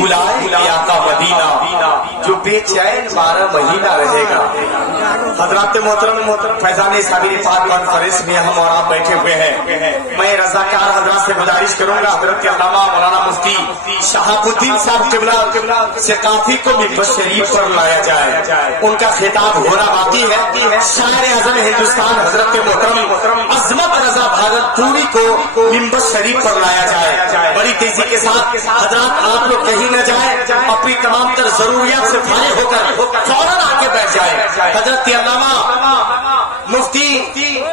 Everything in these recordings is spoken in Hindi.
बुलाए आका मदीना, जो बेचैन 12 महीना रहेगा। हजरात मोहतरम फैजान साबिर पाक कॉन्फ्रेंस में हम और आप बैठे हुए हैं। मैं रज़ाकार हजरात से गुजारिश करूंगा, हजरत अल्लामा मौलाना मुफ्ती शहाबुद्दीन साहब किबला से काफी को मिंबर शरीफ पर लाया जाए। उनका खिताब होना बाकी है। शायर आज़म हिंदुस्तान हजरत मोहतरम अजमत रजा भागलपुरी को मिंबर शरीफ पर लाया जाए। बड़ी तेजी के साथ हजरात आप लोग कहीं न जाए, अपनी तमाम तर जरूरियात से फारिग होकर फौरन आके बैठ जाए। हजरत अल्लामा मुफ्ती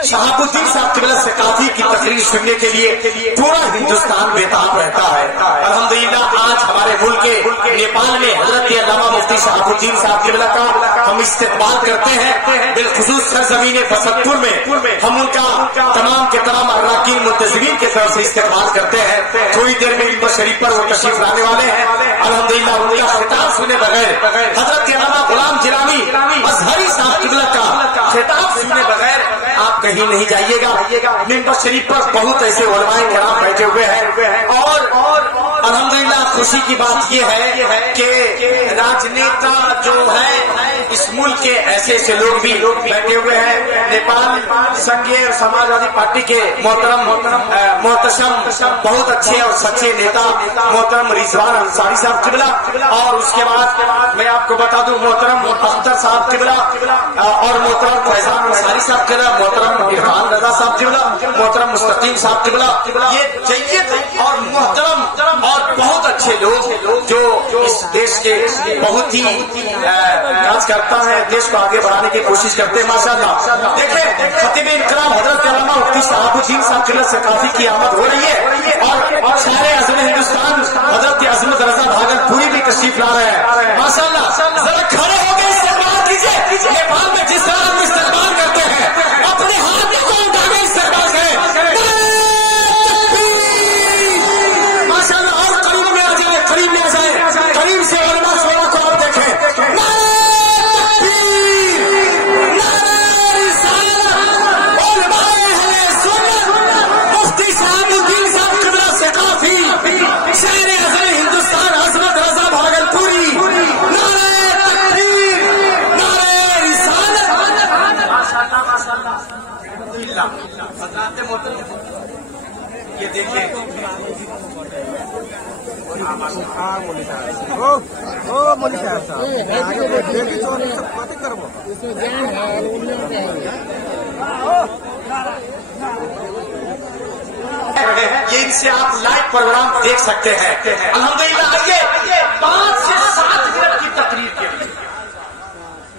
शहाबुद्दीन साहब किबला से काफी की तकरीर सुनने के लिए पूरा हिंदुस्तान बेताब रहता है। अल्हम्दुलिल्लाह आज हमारे मुल्क के नेपाल में हजरत अल्लामा मुफ्ती शहाबुद्दीन साहब किबला का हम इस्तेकबाल करते हैं। बिलखुसूस सरजमीन बसतपुर में हम उनका तमाम के तमाम अरकान मुंतज़िमीन की तरफ से इस्तेकबाल करते हैं। थोड़ी देर में मिंबर शरीफ पर वो तशरीफ लाने वाले हैं। अल्हम्दुलिल्लाह उनका खिताब सुने बगैर, हजरत अल्लामा गुलाम जिलानी अज़हरी साहब किबला का खिताब सुने बगैर आप कहीं नहीं जाइएगा। मिंबर शरीफ पर बहुत ऐसे उलमाए कराम बैठे हुए हैं और अल्हम्दुलिल्लाह खुशी की बात यह है कि राजनेता जो है इस मुल्क के ऐसे ऐसे लोग भी बैठे हुए हैं। नेपाल संघीय समाजवादी पार्टी के मोहतशम बहुत अच्छे और सच्चे नेता मोहतरम रिजवान अंसारी साहब किबला, और उसके बाद मैं आपको बता दूं मोहतरम अख्तर साहब किबला और मोहतरम फैजान अंसारी साहब किबला, मोहतरम इरफान रजा साहब किबला, मोहतरम मुस्तकीम साहब किबला, ये जय्यद और मोहतरम और बहुत अच्छे लोग जो इस देश के बहुत ही काज करता है, देश को आगे बढ़ाने की कोशिश करते हैं। माशाअल्लाह देखिए खतीब इकराम हजरत अल्लामा मुफ्ती शहाबुद्दीन साहब किबला से काफी की आमद हो रही है और शायर आज़म हिंदुस्तान हजरत अजमत रजा भागलपुरी भी तशरीफ ला रहे हैं। माशाअल्लाह जरा खड़े होकर इस्तेकबाल कीजिए। नेपाल में जिस तरह हम इस्तेकबाल करते हैं अपने हाथ में को उठाकर इस्तेकबाल करें। माशाअल्लाह और करीब में आ जाए, करीब में आ जाए, करीब से उलमा शोरा को आप देखें। ये देखिए ये इनसे आप लाइव प्रोग्राम देख सकते हैं। अल्हम्दुलिल्लाह आइए 5 से 7 मिनट की तकरीर के लिए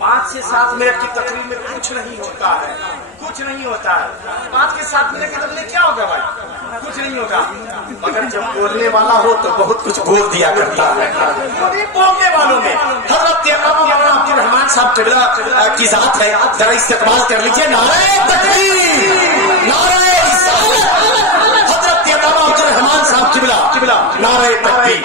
5 से 7 मिनट की तकरीर में कुछ नहीं होता है, कुछ नहीं होता है। 5 से 7 मिनट की तकरीर क्या होगा भाई, कुछ नहीं होगा, मगर जब बोलने वाला हो तो बहुत कुछ बोल दिया करता है। बोलने वालों में हजरत अब्दुल रहमान साहब किबला की जात है, जरा इस्तेकबाल कर लीजिए। नारे तकबीर, नारे रिसालत, हजरत अब्दुल रहमान साहब किबला, नारे तकबीर।